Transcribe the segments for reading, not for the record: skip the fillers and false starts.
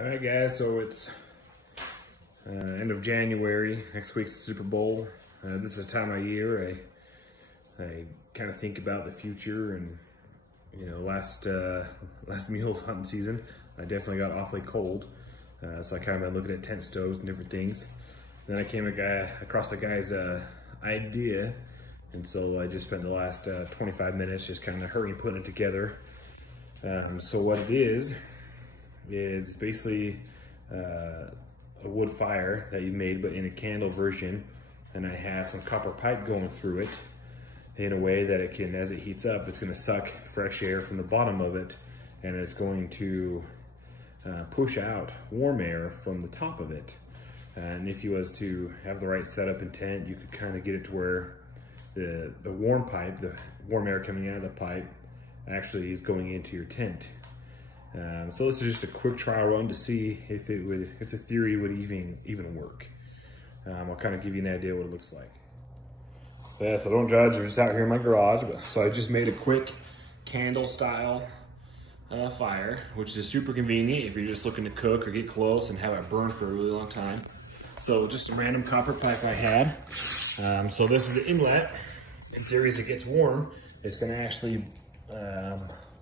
All right, guys, so it's end of January. Next week's the Super Bowl. This is a time of year I kind of think about the future, and last mule hunting season, I definitely got awfully cold. So I kind of been looking at tent stoves and different things. Then I came across a guy's idea, and so I just spent the last 25 minutes just kind of hurrying putting it together. So what it is basically a wood fire that you made, but in a candle version, and I have some copper pipe going through it in a way that it can, as it heats up, it's going to suck fresh air from the bottom of it, and it's going to push out warm air from the top of it. And if you was to have the right setup and tent, you could kind of get it to where the warm warm air coming out of the pipe actually is going into your tent. So this is just a quick trial run to see if the theory would even work. I'll kind of give you an idea what it looks like. Yeah, so don't judge, I'm just out here in my garage. So I just made a quick candle style fire, which is super convenient if you're just looking to cook or get close and have it burn for a really long time. So just a random copper pipe I had. So this is the inlet. In theory, as it gets warm, it's gonna actually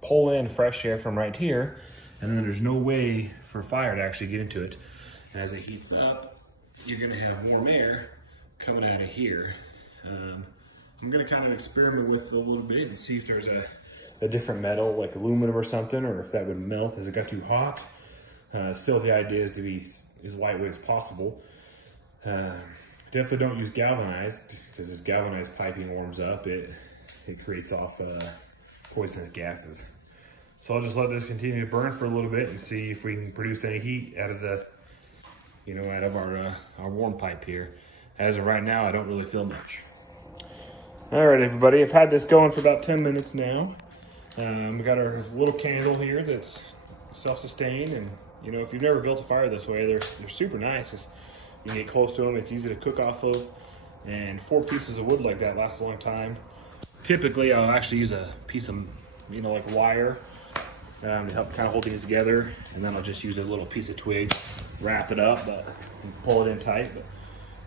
pull in fresh air from right here, and then there's no way for fire to actually get into it. And as it heats up, you're gonna have warm air coming out of here. I'm gonna kind of experiment with it a little bit and see if there's a different metal, like aluminum or something, or if that would melt as it got too hot. Still, the idea is to be as lightweight as possible. Definitely don't use galvanized, because as galvanized piping warms up, it creates off poisonous gases. So I'll just let this continue to burn for a little bit and see if we can produce any heat out of our warm pipe here. As of right now, I don't really feel much. All right, everybody, I've had this going for about 10 minutes now. We got our little candle here that's self-sustained, and if you've never built a fire this way, they're super nice. You can get close to them, it's easy to cook off of, and 4 pieces of wood like that lasts a long time. Typically, I'll actually use a piece of, like wire to help kind of hold things together, and then I'll just use a little piece of twig, wrap it up, and pull it in tight.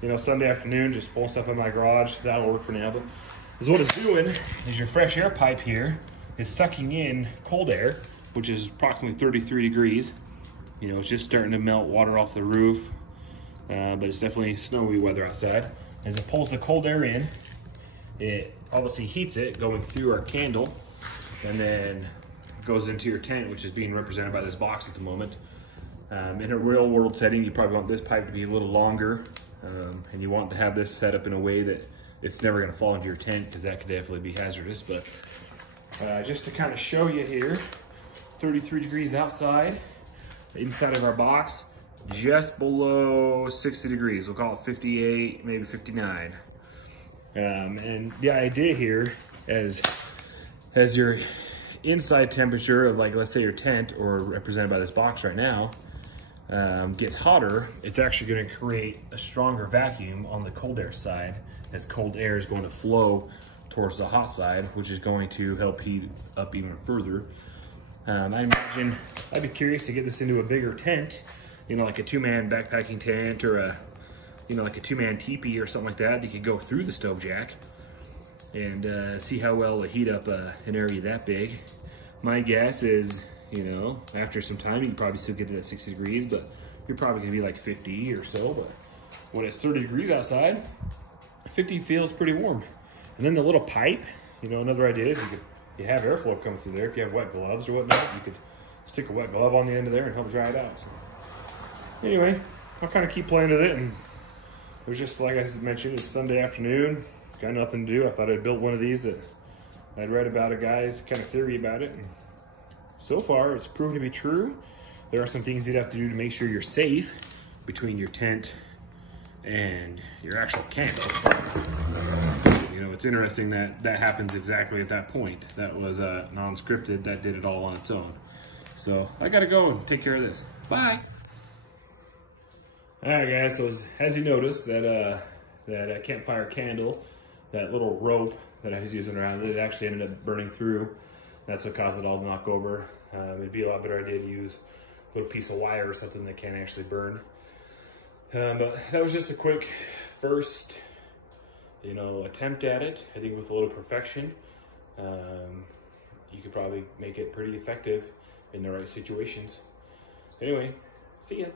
But Sunday afternoon, just pulling stuff in my garage, that'll work for now. But what it's doing is your fresh air pipe here is sucking in cold air, which is approximately 33 degrees. It's just starting to melt water off the roof, but it's definitely snowy weather outside. As it pulls the cold air in, it obviously heats it going through our candle, and then goes into your tent, which is being represented by this box at the moment. In a real world setting, you probably want this pipe to be a little longer, and you want to have this set up in a way that it's never going to fall into your tent, because that could definitely be hazardous. But just to kind of show you here, 33 degrees outside, inside of our box, just below 60 degrees. We'll call it 58, maybe 59. And the idea here is, as your inside temperature of, like, let's say your tent, or represented by this box right now, gets hotter, it's actually going to create a stronger vacuum on the cold air side, as cold air is going to flow towards the hot side, which is going to help heat up even further. I imagine I'd be curious to get this into a bigger tent, like a 2-man backpacking tent, or like a 2-man teepee or something like that. You could go through the stove jack and see how well it heat up an area that big. My guess is, after some time, you can probably still get it at 60 degrees, but you're probably gonna be like 50 or so. But when it's 30 degrees outside, 50 feels pretty warm. And then the little pipe, another idea is you have airflow coming through there. If you have wet gloves or whatnot, you could stick a wet glove on the end of there and help dry it out. So anyway, I'll kind of keep playing with it, and it was just, like I mentioned, it's Sunday afternoon, got nothing to do. I thought I'd build one of these that I'd read about a guy's kind of theory about it, and so far it's proven to be true. There are some things you'd have to do to make sure you're safe between your tent and your actual candle. It's interesting that happens exactly at that point. That was non-scripted, that did it all on its own. So I gotta go and take care of this. Bye. All right, guys, so as you noticed, that campfire candle, that little rope that I was using around it actually ended up burning through. That's what caused it all to knock over. It'd be a lot better idea to use little piece of wire or something that can't actually burn. But that was just a quick first, attempt at it. I think with a little perfection, you could probably make it pretty effective in the right situations. Anyway, see ya.